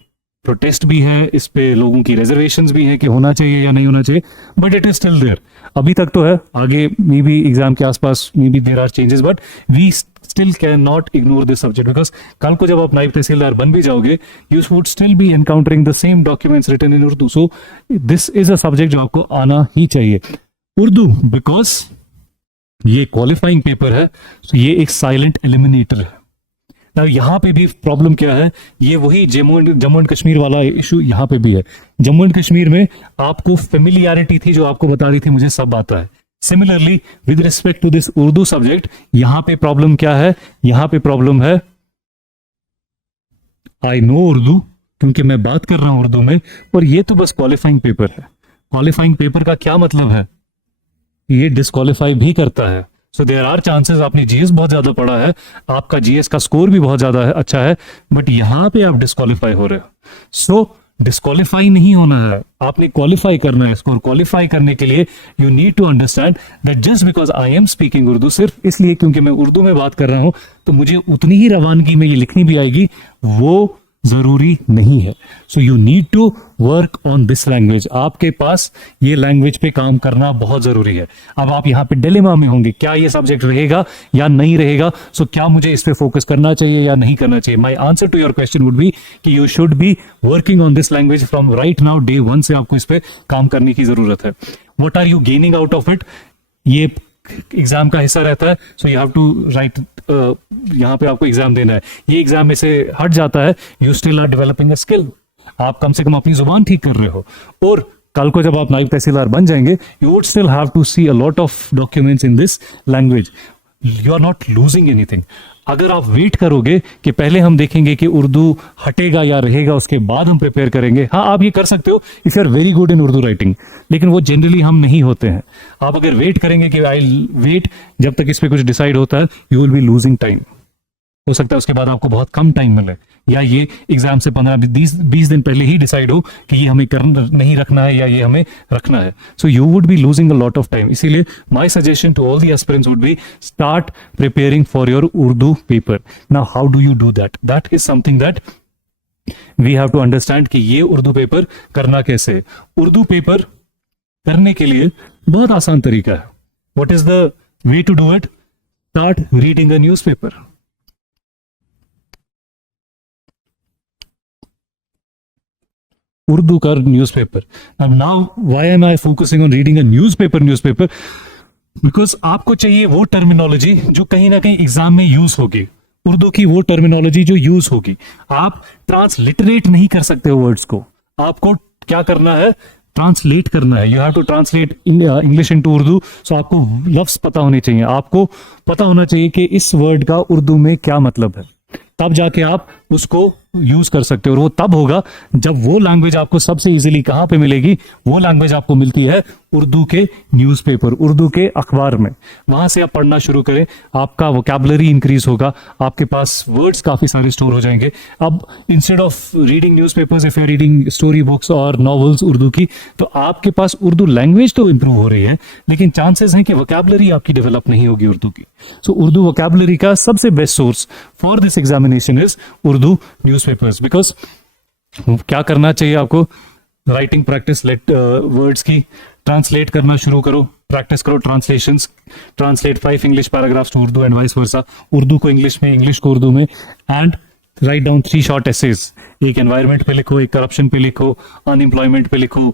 प्रोटेस्ट भी है, इस पे लोगों की रिजर्वेशंस भी है कि होना चाहिए या नहीं होना चाहिए, but it is still there. अभी तक तो है, आगे मे बी एग्जाम के आसपास may be there are changes, but we still can not ignore this subject, because कल को जब आप नायब तहसीलदार बन भी जाओगे, you would still be encountering the same documents written in Urdu. So this is a subject जो आपको आना ही चाहिए। उर्दू, बिकॉज ये क्वालिफाइंग पेपर है, so ये एक साइलेंट एलिमिनेटर है। यहां पे भी प्रॉब्लम क्या है? ये वही जम्मू एंड कश्मीर वाला इशू यहां पे भी है। जम्मू एंड कश्मीर में आपको फेमिलियरिटी थी जो आपको बता रही थी मुझे सब आता है। Similarly with respect to this Urdu subject, यहां पे प्रॉब्लम क्या है? यहां पे प्रॉब्लम है आई नो उर्दू, क्योंकि मैं बात कर रहा हूं उर्दू में, और ये तो बस क्वालिफाइंग पेपर है। क्वालिफाइंग पेपर का क्या मतलब है? ये डिस्क्वालीफाई भी करता है। सो देयर आर चांसेस, आपने जीएस बहुत ज्यादा पढ़ा है, आपका जीएस का स्कोर भी बहुत ज्यादा अच्छा है, बट यहां पे आप डिस्क्वालीफाई हो रहे हो। सो डिस्क्वालीफाई नहीं होना है, आपने क्वालिफाई करना है। स्कोर क्वालिफाई करने के लिए you need to understand that just because I am speaking Urdu, सिर्फ इसलिए क्योंकि मैं उर्दू में बात कर रहा हूं, तो मुझे उतनी ही रवानगी में ये लिखनी भी आएगी, वो जरूरी नहीं है. So you need to work on this language. आपके पास ये लैंग्वेज पे काम करना बहुत जरूरी है. अब आप यहाँ पे डिलेमा में होंगे, क्या ये सब्जेक्ट रहेगा या नहीं रहेगा. सो क्या मुझे इस पे फोकस करना चाहिए या नहीं करना चाहिए. My answer to your question would be कि you should be working on this language from right now. Day 1 से आपको इस पे काम करने की जरूरत है. What are you gaining out of it, ये एग्जाम का हिस्सा रहता है. So you have to write, यहाँ पे आपको एग्जाम देना है. ये एग्जाम में से हट जाता है, you still are developing a skill. आप कम से कम अपनी जुबान ठीक कर रहे हो. और कल को जब आप नायब तहसीलदार बन जाएंगे, you would still have to see a lot of documents in this language. You are not losing anything. अगर आप वेट करोगे कि पहले हम देखेंगे कि उर्दू हटेगा या रहेगा, उसके बाद हम प्रिपेयर करेंगे, हाँ आप ये कर सकते हो if you are very good in Urdu writing, लेकिन वो जनरली हम नहीं होते हैं. आप अगर वेट करेंगे कि आई वेट जब तक इस पे कुछ डिसाइड होता है, you will be losing time. हो सकता है उसके बाद आपको बहुत कम टाइम मिले, या ये एग्जाम से 15-20 दिन पहले ही डिसाइड हो कि ये हमें नहीं रखना है या ये हमें रखना है. So you would be losing a lot of time. इसीलिए my suggestion to all the aspirants would be start preparing for your Urdu paper. Now how do you do that? That is something that we have to understand कि ये उर्दू पेपर करना कैसे है. उर्दू पेपर करने के लिए बहुत आसान तरीका है. What is the way to do it? Start reading a newspaper. Urdu का न्यूज़पेपर. अब now why am I focusing on reading a newspaper? Because आपको चाहिए वो टर्मिनोलॉजी जो कहीं ना कहीं एग्जाम में यूज होगी. उर्दू की वो टर्मिनोलॉजी जो यूज होगी. आप ट्रांसलिटरेट नहीं कर सकते हो वर्ड्स को. आपको क्या करना है? ट्रांसलेट करना है. You have to translate English into Urdu. So आपको लफ्ज पता होने चाहिए. आपको पता होना चाहिए कि इस वर्ड का उर्दू में क्या मतलब है. तब जाके आप उसको यूज कर सकते हो. और वो तब होगा जब वो लैंग्वेज आपको सबसे इजीली कहां पे मिलेगी? वो लैंग्वेज आपको मिलती है उर्दू के न्यूज़पेपर, उर्दू के अखबार में. वहां से आप पढ़ना शुरू करें, आपका वोकैबुलरी इंक्रीज होगा, आपके पास वर्ड्स काफी सारे स्टोर हो जाएंगे. अब instead of reading newspapers, if you are reading story books और नॉवेल्स उर्दू की, तो आपके पास उर्दू लैंग्वेज तो इंप्रूव हो रही है, लेकिन चांसेस हैं कि वोकैबुलरी आपकी डेवलप नहीं होगी उर्दू की. सो उर्दू वोकैबुलरी का सबसे best source for this examination is Urdu newspapers. Because क्या करना चाहिए आपको? राइटिंग प्रैक्टिस, लेट वर्ड्स की ट्रांसलेट करना शुरू करो, प्रैक्टिस करो translations. Translate 5 English paragraphs to Urdu and vice versa. Urdu को इंग्लिश में, इंग्लिश को उर्दू में. And write down 3 short essays. एक एनवायरमेंट पे लिखो, एक करप्शन पे लिखो, अनएम्प्लॉयमेंट पे लिखो,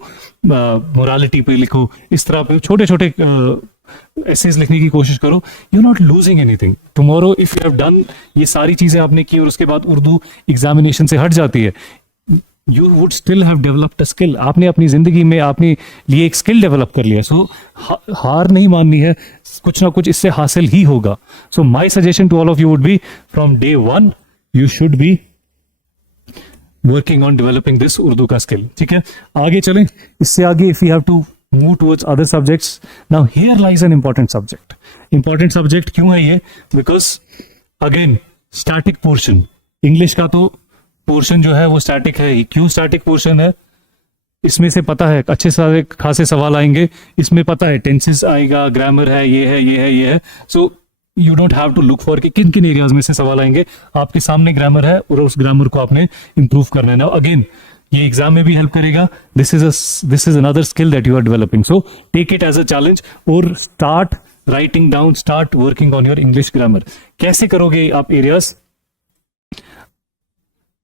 मोरालिटी पे लिखो. इस तरह पे छोटे छोटे एसेज लिखने की कोशिश करो. You not losing anything. Tomorrow if you have done, ये सारी चीजें आपने की और उसके बाद उर्दू एग्जामिनेशन से हट जाती है, you would still have developed a skill. आपने अपनी जिंदगी में अपने लिए एक स्किल डेवलप कर लिया. सो हार नहीं माननी है, कुछ ना कुछ इससे हासिल ही होगा. So my suggestion to all of you would be from day 1 you should be working on developing this Urdu का स्किल. ठीक है, आगे चलें. इससे आगे if you have to move towards other subjects. Now here lies an important subject. Important subject क्यों है ये? Because again static portion. English का तो पोर्शन जो है वो स्टैटिक है. क्यों स्टैटिक पोर्शन है? इसमें से पता है अच्छे सारे खासे सवाल आएंगे. इसमें पता है टेंसेस आएगा, ग्रामर है, ये है, ये है, ये है. So you don't have to look for कि किन किन एरियाज में से सवाल आएंगे. आपके सामने ग्रामर है और उस ग्रामर को आपने इंप्रूव करना है. नाउ अगेन ये एग्जाम में भी हेल्प करेगा. This is another skill that you are developing. So take it as a challenge और start writing down, start working on your English grammar. कैसे करोगे आप एरियाज?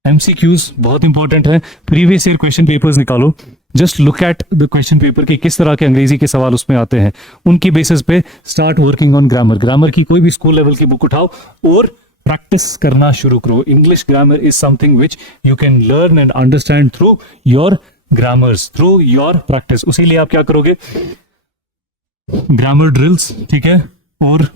एमसीक्यूज बहुत इंपॉर्टेंट है. प्रीवियस ईयर क्वेश्चन पेपर्स निकालो. Just look at the question paper कि किस तरह के अंग्रेजी के सवाल उसमें आते हैं. उनकी बेसिस पे start working on grammar. Grammar की कोई भी स्कूल लेवल की बुक उठाओ और प्रैक्टिस करना शुरू करो. English grammar is something which you can learn and understand through your grammars, through your practice. उसीलिए आप क्या करोगे? ग्रामर ड्रिल्स, ठीक है, और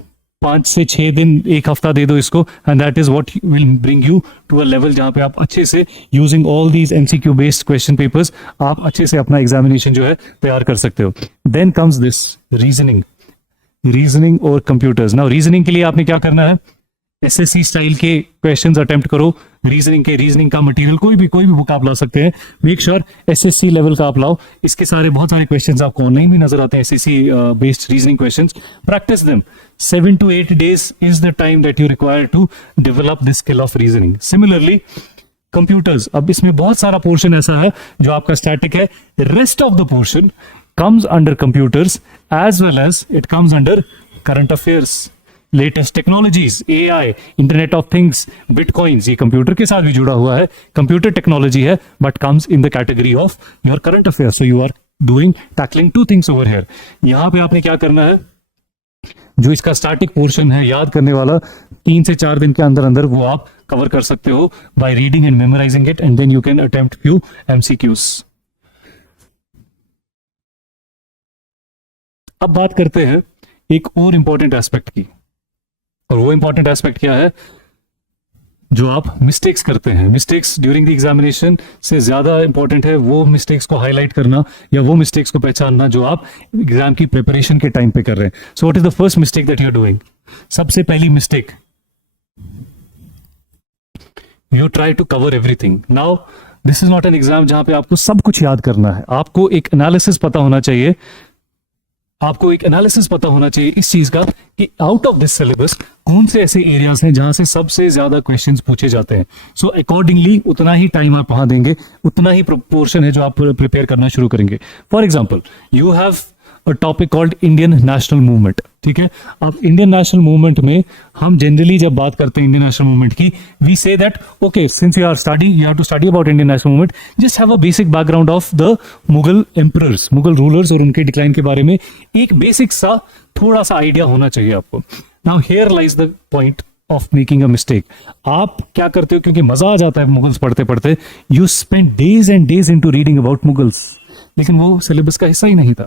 5 से 6 दिन, एक हफ्ता दे दो इसको, and that is what will bring you to a level जहां पे आप अच्छे से using all these MCQ based question papers आप अच्छे से अपना एग्जामिनेशन जो है तैयार कर सकते हो. देन कम्स दिस रीजनिंग और कंप्यूटर्स. नाउ रीजनिंग के लिए आपने क्या करना है? एसएससी स्टाइल के क्वेश्चंस अटेम्प्ट करो. रीजनिंग का मटेरियल कोई भी बुक आप ला सकते हैं. मेक श्योर एसएससी लेवल का आप लाओ. इसके बहुत सारे क्वेश्चंस आपको ऑनलाइन भी नजर आते हैं, SSC based reasoning questions. Practice them. 7 to 8 days is the time that you require to develop this skill of reasoning. Similarly, computers, अब इसमें बहुत सारा पोर्शन ऐसा है जो आपका स्टैटिक है. Rest of the portion comes under computers as well as it comes under current affairs, latest technologies, AI, Internet of Things, Bitcoins. ये कंप्यूटर के साथ भी जुड़ा हुआ है, कंप्यूटर टेक्नोलॉजी है, but comes in the category of your current affairs. So you are tackling two things over here. यहाँ पे आपने क्या करना है, जो इसका स्टैटिक पोर्शन है याद करने वाला 3 से 4 दिन के अंदर अंदर वो आप कवर कर सकते हो by reading and memorizing it, and then you can attempt few MCQs. अब बात करते हैं एक और इंपॉर्टेंट एस्पेक्ट की, और वो इंपॉर्टेंट एस्पेक्ट क्या है, जो आप मिस्टेक्स करते हैं. मिस्टेक्स ड्यूरिंग द एग्जामिनेशन से ज्यादा इंपॉर्टेंट है वो मिस्टेक्स को हाईलाइट करना या वो मिस्टेक्स को पहचानना जो आप एग्जाम की प्रिपरेशन के टाइम पे कर रहे हैं. So what is the first mistake that you are doing? सबसे पहली mistake, you try to cover everything. Now this is not an exam जहां पे आपको सब कुछ याद करना है. आपको एक एनालिसिस पता होना चाहिए, आपको एक एनालिसिस पता होना चाहिए इस चीज का कि आउट ऑफ दिस सिलेबस कौन से ऐसे एरियाज हैं जहां से सबसे ज्यादा क्वेश्चंस पूछे जाते हैं. सो अकॉर्डिंगली उतना ही टाइम आप वहां देंगे, उतना ही प्रोपोर्शन है जो आप प्रिपेयर करना शुरू करेंगे. For example, you have a topic called Indian national movement. ठीक है, अब इंडियन नेशनल मूवमेंट में हम जनरली जब बात करते हैं इंडियन नेशनल मूवमेंट की, we say that okay, since you have to study about Indian national movement, just have a basic background of the Mughal emperors, Mughal rulers और उनके डिक्लाइन के बारे में एक बेसिक सा थोड़ा सा आइडिया होना चाहिए आपको. Now here lies the point of making a mistake. आप क्या करते हो, क्योंकि मजा आ जाता है मुगल्स पढ़ते पढ़ते, you spend days and days into reading about Mughals, लेकिन वो सिलेबस का हिस्सा ही नहीं था.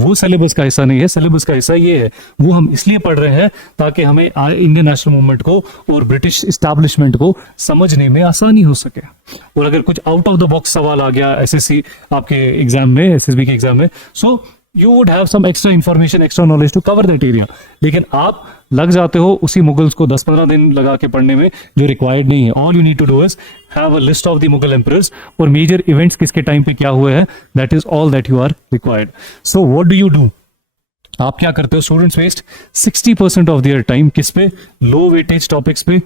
वो सिलेबस का हिस्सा नहीं है. सिलेबस का हिस्सा ये है, वो हम इसलिए पढ़ रहे हैं ताकि हमें इंडियन नेशनल मूवमेंट को और ब्रिटिश इस्टेब्लिशमेंट को समझने में आसानी हो सके. और अगर कुछ आउट ऑफ द बॉक्स सवाल आ गया एसएससी आपके एग्जाम में, एसएसबी के एग्जाम में, so you would have some extra information, extra knowledge to cover that area. लेकिन आप लग जाते हो उसी मुगल्स को 10-15 दिन लगा के पढ़ने में, जो रिक्वायर्ड नहीं है. All you need to do is have a list of the Mughal emperors और मेजर इवेंट्स किसके टाइम पे क्या हुए हैं. That is all that you are required. So what do you do? आप क्या करते हो? Students waste 60% of their time किस पे? लो वेटेज टॉपिक्स पे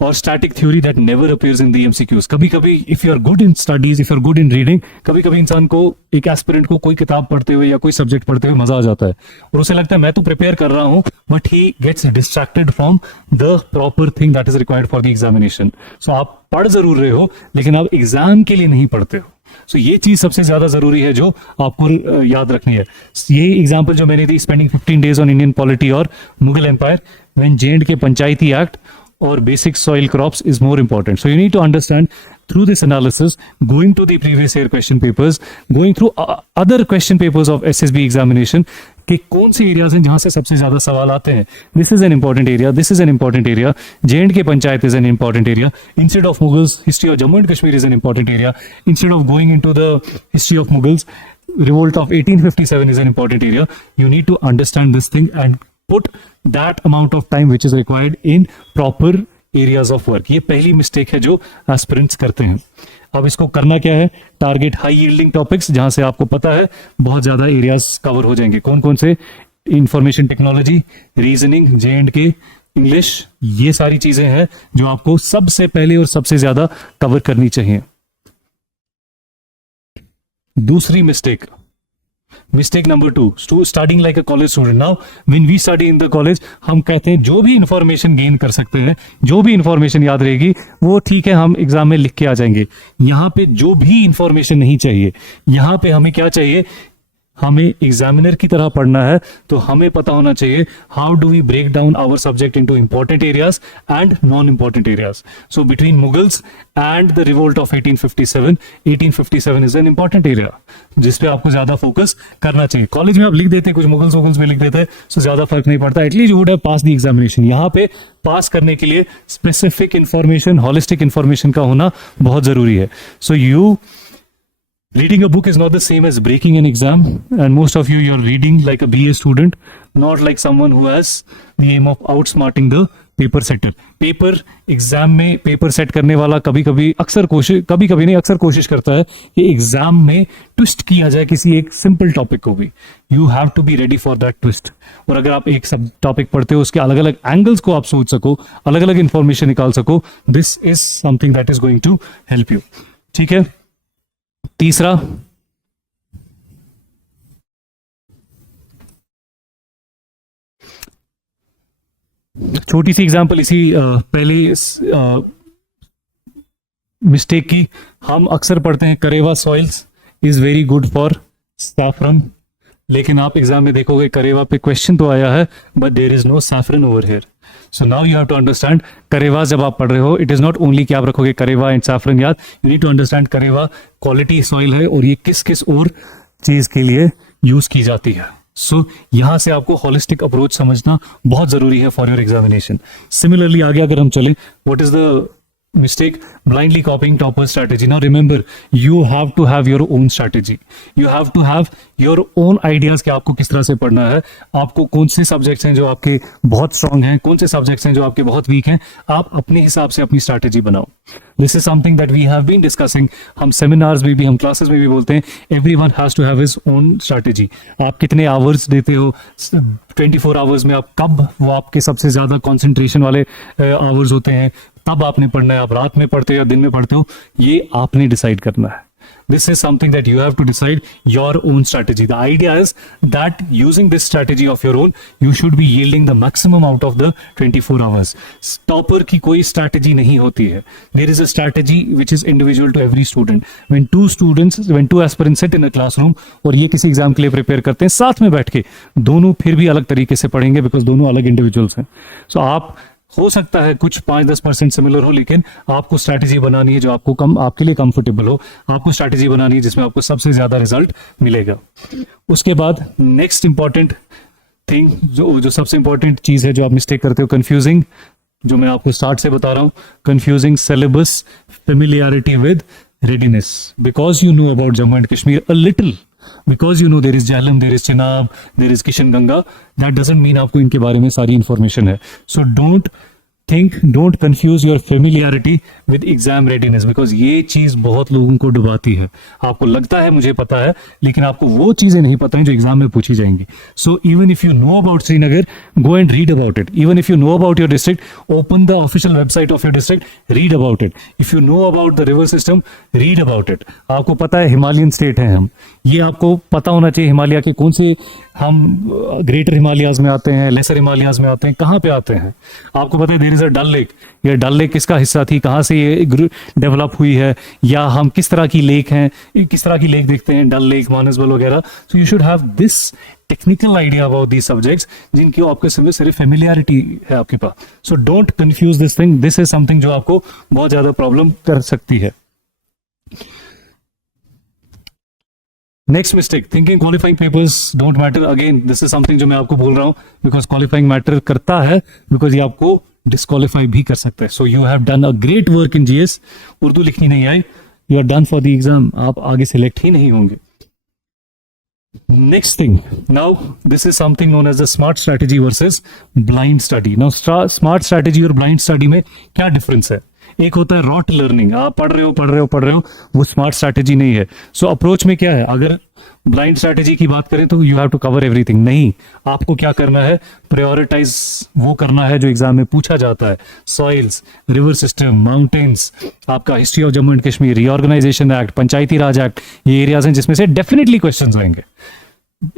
और static theory that never appears in the MCQs. कभी कभी if you are good in studies, if you are good in reading, कभी कभी इंसान को, एक एस्पिरेंट को कोई किताब पढ़ते हुए या कोई सब्जेक्ट पढ़ते हुए मजा आ जाता है और उसे लगता है मैं तो प्रिपेयर कर रहा हूं, but he gets distracted from the proper thing that is required for the examination. So आप पढ़ जरूर रहे हो लेकिन आप एग्जाम के लिए नहीं पढ़ते हो. सो ये चीज सबसे ज्यादा जरूरी है जो आपको याद रखनी है. ये एग्जाम्पल जो मैंने दी, spending 15 days on Indian polity और Mughal empire when J and K Panchayati act or basic soil crops is more important. So you need to understand through this analysis, going to the previous year question papers, going through other question papers of SSB examination, कि कौन से एरियाज हैं जहां से सबसे ज्यादा सवाल आते हैं. This is an important area, this is an important area. जे&के panchayat is an important area. Instead of Mughals, history of Jammu and Kashmir is an important area. Instead of going into the history of Mughals, revolt of 1857 is an important area. You need to understand this thing and put that amount of time which is required in proper areas of work. ये पहली मिस्टेक है जो एस्पिरेंट्स करते हैं. अब इसको करना क्या है? टारगेट हाई यील्डिंग टॉपिक्स, जहां से आपको पता है बहुत ज्यादा एरियाज कवर हो जाएंगे. कौन कौन से? इंफॉर्मेशन टेक्नोलॉजी, रीजनिंग, जे&के, इंग्लिश, ये सारी चीजें हैं जो आपको सबसे पहले और सबसे ज्यादा कवर करनी चाहिए. दूसरी mistake, mistake number 2, starting like a college student. Now when we study in the college, हम कहते हैं जो भी इंफॉर्मेशन गेन कर सकते हैं, जो भी इंफॉर्मेशन याद रहेगी वो ठीक है, हम एग्जाम में लिख के आ जाएंगे. यहां पे जो भी इंफॉर्मेशन नहीं चाहिए, यहां पे हमें क्या चाहिए? हमें एग्जामिनर की तरह पढ़ना है, तो हमें पता होना चाहिए how do we break down our subject into important areas and non important areas. So between Mughals and the revolt of 1857 is an important area जिसपे आपको ज्यादा फोकस करना चाहिए. कॉलेज में आप लिख देते हैं, कुछ मुगल्स में लिख देते हैं, सो ज्यादा फर्क नहीं पड़ता. At least you would have pass the examination. यहाँ पे पास करने के लिए स्पेसिफिक इंफॉर्मेशन, हॉलिस्टिक इंफॉर्मेशन का होना बहुत जरूरी है. सो reading a book is not the same as breaking an exam, and most of you're reading like a BA student, not like someone who has the aim of outsmarting the paper setter. Paper exam में पेपर सेट करने वाला कभी कभी अक्सर कोशिश करता है कि एग्जाम में ट्विस्ट किया जाए किसी एक सिंपल टॉपिक को भी। You have to be ready for that twist. और अगर आप एक सब टॉपिक पढ़ते हो, उसके अलग अलग एंगल्स को आप सोच सको, अलग अलग इंफॉर्मेशन निकाल सको, this is something that is going to help you. ठीक है। तीसरा, छोटी सी एग्जांपल इसी पहले मिस्टेक की। हम अक्सर पढ़ते हैं karewa soils is very good for saffron, लेकिन आप एग्जाम में देखोगे करेवा पे क्वेश्चन तो आया है but there is no saffron over here. So now you have to understand karewa जब आप पढ़ रहे हो, इट इज नॉट ओनली कि आप रखोगे करेवा एंड सैफरन याद, you need to understand karewa quality soil है और ये किस किस और चीज के लिए यूज की जाती है। सो यहां से आपको होलिस्टिक अप्रोच समझना बहुत जरूरी है फॉर योर एग्जामिनेशन। सिमिलरली आगे अगर हम चलें, what is the mistake? Blindly copying topper strategy. Now remember, you have to have your own strategy. You have to have your own ideas कि आपको किस तरह से पढ़ना है, आपको कौन से सब्जेक्ट्स हैं जो आपके बहुत स्ट्रांग हैं, कौन से सब्जेक्ट्स हैं जो आपके बहुत वीक हैं। आप अपने हिसाब से अपनी स्ट्रैटेजी बनाओ। This is something that we have been discussing. हम सेमिनार्स में भी, हम क्लासेस में भी बोलते हैं, everyone has to have his own strategy. आप कितने आवर्स देते हो 24 आवर्स में, आप कब वो आपके सबसे ज्यादा कॉन्सेंट्रेशन वाले आवर्स होते हैं, तब आपने पढ़ना है। आप रात में पढ़ते हो या दिन में पढ़ते हो, ये आपने डिसाइड करना है। This is something that you have to decide your own strategy. The idea is that using this strategy of your own, you should be yielding the maximum out of the 24 hours. Topper की कोई strategy नहीं होती है. There is a strategy which is individual to every student. When two aspirants sit in a classroom और ये किसी एग्जाम के लिए प्रिपेयर करते हैं साथ में बैठ के, दोनों फिर भी अलग तरीके से पढ़ेंगे बिकॉज दोनों अलग इंडिविजुअल्स हैं। सो आप हो सकता है कुछ 5-10% सिमिलर हो, लेकिन आपको स्ट्रैटेजी बनानी है जो आपके लिए कंफर्टेबल हो। आपको स्ट्रैटेजी बनानी है जिसमें आपको सबसे ज्यादा रिजल्ट मिलेगा। उसके बाद नेक्स्ट इंपॉर्टेंट थिंग, जो सबसे इंपॉर्टेंट चीज है जो आप मिस्टेक करते हो, कंफ्यूजिंग, जो मैं आपको स्टार्ट से बता रहा हूं, confusing syllabus familiarity with readiness. Because you know about Jammu and Kashmir a little, because you know there is Jhelum, there is Chenab, there is Kishan Ganga, that doesn't mean आपको इनके बारे में सारी इंफॉर्मेशन है। So don't confuse your familiarity with exam readiness, because ये चीज बहुत लोगों को डुबाती है। आपको लगता है मुझे पता है, लेकिन आपको वो चीजें नहीं पता हैं जो एग्जाम में पूछी जाएंगी। So even if you know about Srinagar, go and read about it. Even if you know about your district, open the official website of your district, read about it. If you know about the river system, read about it. आपको पता है हिमालयन स्टेट है हम, ये आपको पता होना चाहिए हिमालय के कौन से, हम ग्रेटर हिमालयाज में आते हैं, लेसर हिमालयाज में आते हैं, कहाँ पे आते हैं। आपको पता है there is a Dal lake, ये डल लेक किसका हिस्सा थी, कहाँ से ये डेवलप हुई है, या हम किस तरह की लेक हैं, किस तरह की लेक देखते हैं, डल लेक, मानसबल वगैरह। So you should have this technical idea about these subjects जिनकी आपके सिर्फ फेमिलियरिटी है आपके पास। So don't confuse this thing, this is something जो आपको बहुत ज्यादा प्रॉब्लम कर सकती है। Next mistake, thinking qualifying papers don't matter. Again this is something जो मैं आपको बोल रहा हूं, बिकॉज क्वालिफाइंग मैटर करता है, बिकॉज ये आपको डिस्क्वालीफाई भी कर सकता है। So you have done a great work in GS, Urdu लिखनी नहीं आई, you are done for the exam, आप आगे सिलेक्ट ही नहीं होंगे। Next thing, now this is something known as the smart strategy versus blind study. Now smart strategy और ब्लाइंड स्टडी में क्या डिफरेंस है? एक होता है रॉट लर्निंग, आप पढ़ रहे हो, वो स्मार्ट स्ट्रैटेजी नहीं है। सो अप्रोच में क्या है, अगर ब्लाइंड स्ट्रैटेजी की बात करें तो you have to cover everything, नहीं, आपको क्या करना है, प्रायोरिटाइज वो करना है जो एग्जाम में पूछा जाता है। सॉइल्स, रिवर सिस्टम, माउंटेन्स, आपका history of Jammu and Kashmir, reorganisation act, Panchayati Raj act, ये एरियाज हैं जिसमें से डेफिनेटली क्वेश्चंस आएंगे।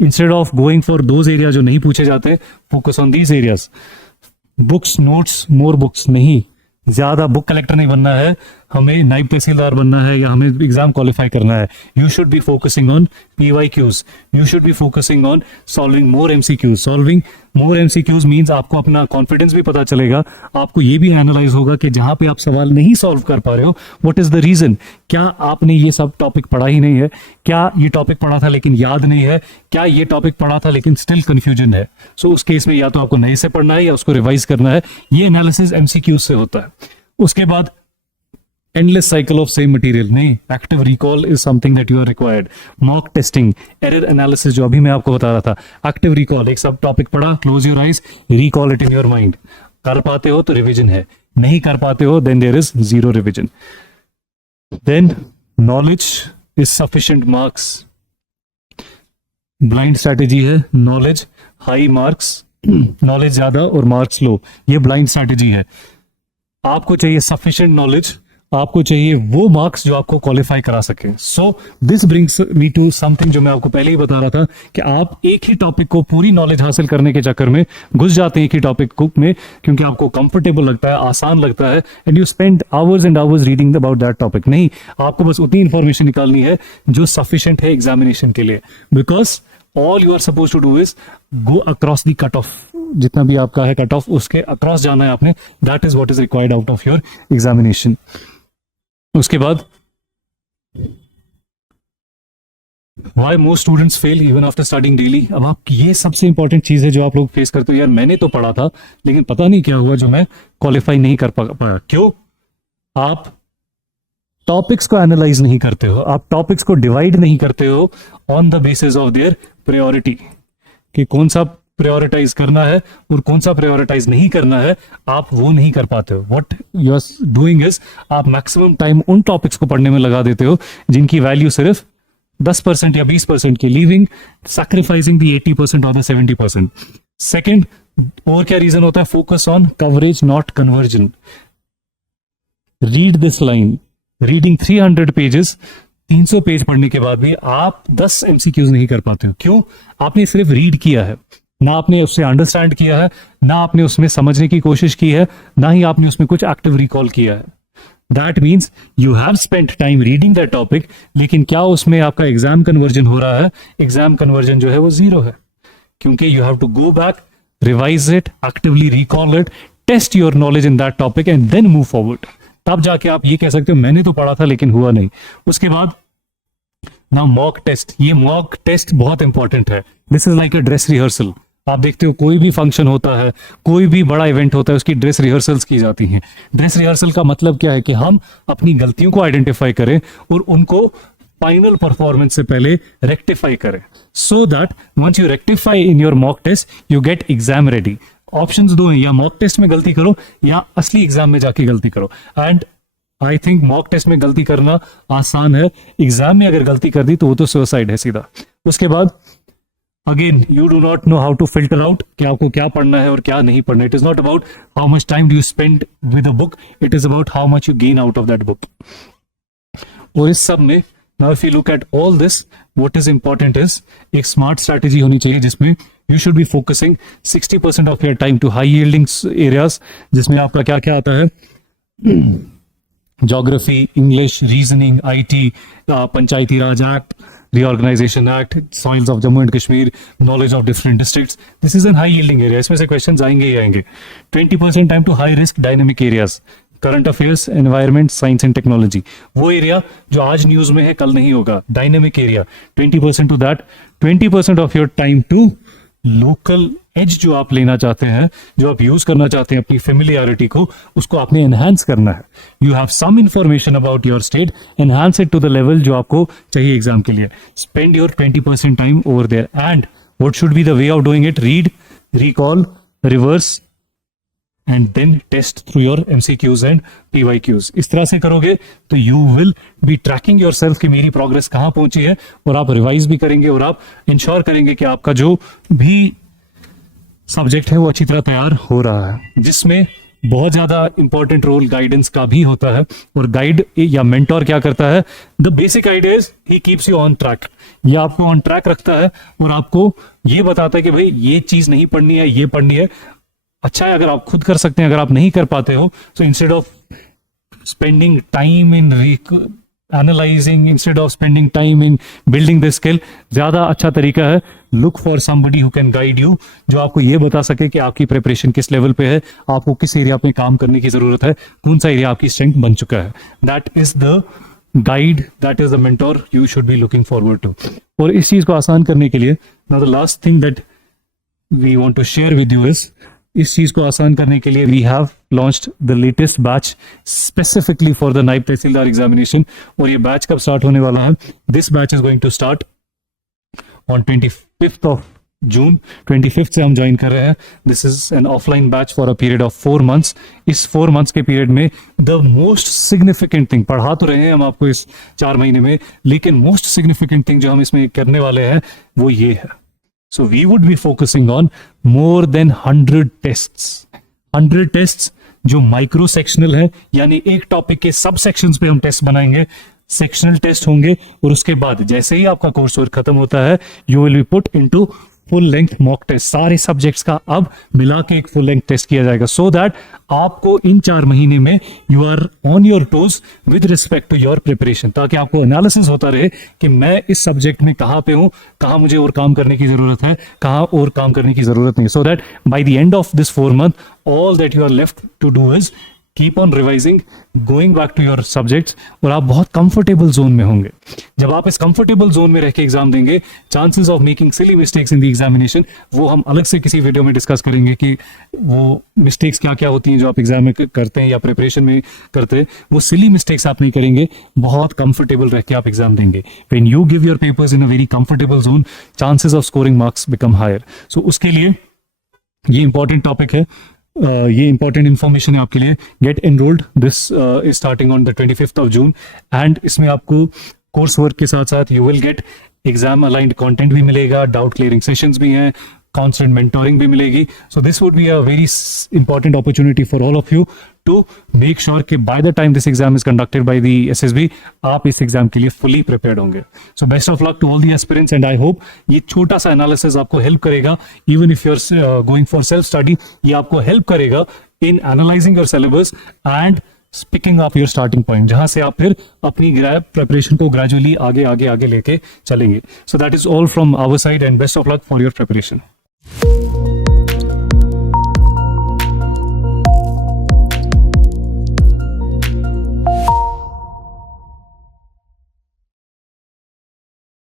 Instead of going for those area जो नहीं पूछे जाते, focus on these areas. Books, notes, more books नहीं, ज्यादा बुक कलेक्टर नहीं बनना है, हमें नायब तहसीलदार बनना है या हमें एग्जाम क्वालिफाई करना है। You should be focusing on PYQs, you should be focusing on solving more MCQs। Solving more MCQs means आपको अपना कॉन्फिडेंस भी पता चलेगा, आपको ये भी एनालाइज होगा कि जहां पे आप सवाल नहीं सॉल्व कर पा रहे हो, व्हाट इज द रीजन। क्या आपने ये सब टॉपिक पढ़ा ही नहीं है, क्या ये टॉपिक पढ़ा था लेकिन याद नहीं है, क्या ये टॉपिक पढ़ा था लेकिन स्टिल कंफ्यूजन है। सो उस केस में या तो आपको नए से पढ़ना है या उसको रिवाइज करना है। ये एनालिसिस MCQs से होता है। उसके बाद endless cycle of same material नहीं, active recall is something that you are required. Mock testing, error analysis जो अभी मैं आपको बता रहा था, active recall, एक सब टॉपिक पढ़ा, close your eyes, recall it in your mind. कर पाते हो तो रिवीजन है, नहीं कर पाते हो then there is zero revision. Then knowledge is sufficient marks. Blind strategy है नॉलेज हाई मार्क्स, नॉलेज ज्यादा और मार्क्स लो, ये ब्लाइंड स्ट्रैटेजी है. आपको चाहिए सफिशिएंट नॉलेज, आपको चाहिए वो मार्क्स जो आपको क्वालिफाई करा सके. So this brings me to something जो मैं आपको पहले ही बता रहा था कि आप एक ही टॉपिक को पूरी नॉलेज हासिल करने के चक्कर में घुस जाते हैं एक ही टॉपिक में, क्योंकि आपको कंफर्टेबल लगता है, आसान लगता है, and you spend hours and hours reading about that topic. नहीं, आपको बस उतनी इंफॉर्मेशन निकालनी है जो सफिशिएंट है एग्जामिनेशन के लिए, because all you are suppose to do is go across the cut off. जितना भी आपका है कट ऑफ, उसके अक्रॉस जाना है आपने. That is what is required out of your examination. उसके बाद why most students fail even after starting daily. अब आप, ये सबसे इंपॉर्टेंट चीज है जो आप लोग फेस करते हो. यार मैंने तो पढ़ा था लेकिन पता नहीं क्या हुआ जो मैं क्वालिफाई नहीं कर पाया. क्यों? आप टॉपिक्स को एनालाइज नहीं करते हो, आप टॉपिक्स को डिवाइड नहीं करते हो on the basis of their priority, कि कौन सा प्रायोरिटाइज करना है और कौन सा प्रायोरिटाइज नहीं करना है, आप वो नहीं कर पाते हो. What you are doing is आप मैक्सिमम टाइम उन टॉपिक्स को पढ़ने में लगा देते हो जिनकी वैल्यू सिर्फ 10% या 20% की, लीविंग सैक्रिफाइसिंग द 80% और द 70%. सेकेंड, और क्या रीजन होता है? Focus on coverage not conversion. Read this line, reading 300 pages, 300 page पढ़ने के बाद भी आप 10 एमसीक्यूज नहीं कर पाते हो. क्यों? आपने सिर्फ रीड किया है, ना आपने उससे अंडरस्टैंड किया है, ना आपने उसमें समझने की कोशिश की है, ना ही आपने उसमें कुछ एक्टिव रिकॉल किया है. That means you have spent time reading that topic, लेकिन क्या उसमें आपका एग्जाम कन्वर्जन हो रहा है? एग्जाम कन्वर्जन जो है वो जीरो है, क्योंकि you have to go back, revise it, actively recall it, test your knowledge in that topic and then move forward. तब जाके आप ये कह सकते हो मैंने तो पढ़ा था लेकिन हुआ नहीं. उसके बाद ना मॉक टेस्ट. ये मॉक टेस्ट बहुत इंपॉर्टेंट है. This is like a dress rehearsal. आप देखते हो कोई भी फंक्शन होता है, कोई भी बड़ा इवेंट होता है, उसकी ड्रेस रिहर्सल्स की जाती हैं. ड्रेस रिहर्सल का मतलब क्या है? कि हम अपनी गलतियों को आइडेंटिफाई करें और उनको फाइनल परफॉर्मेंस से पहले रेक्टिफाई करें, so that once you rectify in your mock test you get exam ready. Options दो हैं, या मॉक टेस्ट में गलती करो या असली एग्जाम में जाके गलती करो. And I think mock test में गलती करना आसान है, एग्जाम में अगर गलती कर दी तो वो तो सुसाइड है सीधा. उसके बाद again you do not know how to filter out कि आपको क्या पढ़ना है और क्या नहीं पढ़ना. It is not about how much time do you spend with a book, it is about how much you gain out of that book. और इस सब में now if you look at all this, what is important is एक स्मार्ट स्ट्रैटेजी होनी चाहिए जिसमें you should be focusing 60% of your time to high yielding areas, जिसमें आपका क्या क्या आता है? Geography, English, reasoning, IT, Panchayati Raj act, reorganization act, soils of Jammu and Kashmir, knowledge of different districts. This is an high yielding area. इसमें से questions आएंगे ही आएंगे. 20% time to high risk dynamic areas, current affairs, environment, science and technology. वो एरिया जो आज न्यूज में है कल नहीं होगा. Dynamic area 20% to that. 20% of your time to local edge जो आप लेना चाहते हैं, जो आप यूज करना चाहते हैं अपनी फेमिलियरिटी को, उसको आपने एनहांस करना है. You have some information about your state, enhance it to the level जो आपको चाहिए एग्जाम के लिए. Spend your 20% time over there. And what should be the way of doing it? Read, recall, reverse and then test through your MCQs and PYQs. इस तरह से करोगे तो you will be tracking your self कि मेरी प्रोग्रेस कहाँ पहुंची है, और आप रिवाइज भी करेंगे और आप इंश्योर करेंगे कि आपका जो भी सब्जेक्ट है वो अच्छी तरह तैयार हो रहा है. जिसमें बहुत ज्यादा इंपॉर्टेंट रोल गाइडेंस का भी होता है. और गाइड या मेंटोर क्या करता है? The basic idea is he keeps you on track. ये आपको ऑन ट्रैक रखता है और आपको ये बताता है कि भाई ये चीज नहीं पढ़नी है, ये पढ़नी है. अच्छा है अगर आप खुद कर सकते हैं. अगर आप नहीं कर पाते हो, so instead of spending time in analysing, instead of spending time in building the skill, ज्यादा अच्छा तरीका है look for somebody who can guide you, जो आपको ये बता सके कि आपकी प्रिपरेशन किस लेवल पे है, आपको किस एरिया पे काम करने की जरूरत है, कौन सा एरिया आपकी स्ट्रेंथ बन चुका है. That is the guide, that is the mentor you should be looking forward to. और इस चीज को आसान करने के लिए now the last thing that we want to share with you is, इस चीज को आसान करने के लिए we have launched the latest batch specifically for the Naib Tehsildar examination. और ये बैच कब स्टार्ट होने वाला है? This batch is going to start on 25th of June 25 से हम ज्वाइन कर रहे हैं. This is an offline batch for a period of 4 months. इस 4 months के पीरियड में द मोस्ट सिग्निफिकेंट थिंग, पढ़ा तो रहे हैं हम आपको इस 4 महीने में, लेकिन मोस्ट सिग्निफिकेंट थिंग जो हम इसमें करने वाले हैं वो ये है. So we would be focusing on more than 100 tests. 100 tests जो माइक्रो सेक्शनल है, यानी एक टॉपिक के सब सेक्शंस पे हम टेस्ट बनाएंगे. सेक्शनल टेस्ट होंगे और उसके बाद जैसे ही आपका कोर्स वर्क खत्म होता है, you will be put into full length mock test. सारे सब्जेक्ट्स का अब मिला के एक फुल लेंथ टेस्ट किया जाएगा, सो दैट आपको इन 4 महीने में you are on your toes with respect to your preparation, ताकि आपको एनालिसिस होता रहे कि मैं इस सब्जेक्ट में कहाँ पे हूँ, कहाँ मुझे और काम करने की जरूरत है, कहाँ और काम करने की जरूरत नहीं. So that by the end of this 4 month all that you are left to do is keep on revising, going back to your subjects, और आप बहुत कंफर्टेबल जोन में होंगे. जब आप इस कंफर्टेबल जोन में रह के एग्जाम देंगे, chances of making silly mistakes in the examination, वो हम अलग से किसी वीडियो में डिस्कस करेंगे कि वो मिस्टेक्स क्या क्या होती हैं जो आप एग्जाम में करते हैं या प्रिपरेशन में करते हैं. वो सिली मिस्टेक्स आप नहीं करेंगे, बहुत कंफर्टेबल रह के आप एग्जाम देंगे. When you give your papers in a very comfortable zone, chances of scoring marks become higher. So उसके लिए ये इंपॉर्टेंट टॉपिक है, ये इंपॉर्टेंट इन्फॉर्मेशन है आपके लिए. Gate enrolled, this is starting on the 25th of June, and इसमें आपको कोर्स वर्क के साथ साथ you will get exam aligned content भी मिलेगा, डाउट क्लियरिंग सेशंस भी हैं, constant mentoring भी मिलेगी. So this would be a very important opportunity for all of you to make sure कि by the time this exam is conducted by the SSB, आप इस एग्जाम के लिए fully prepared होंगे. So best of luck to all the aspirants, and I hope ये छोटा सा एनालिसिस आपको हेल्प करेगा. Even if you're going for self study, ये आपको हेल्प करेगा in analyzing your syllabus and picking up your starting point, जहां से आप फिर अपनी प्रिपरेशन को ग्रेजुअली आगे आगे आगे लेके चलेंगे. So that is all from our side, and best of luck for your preparation.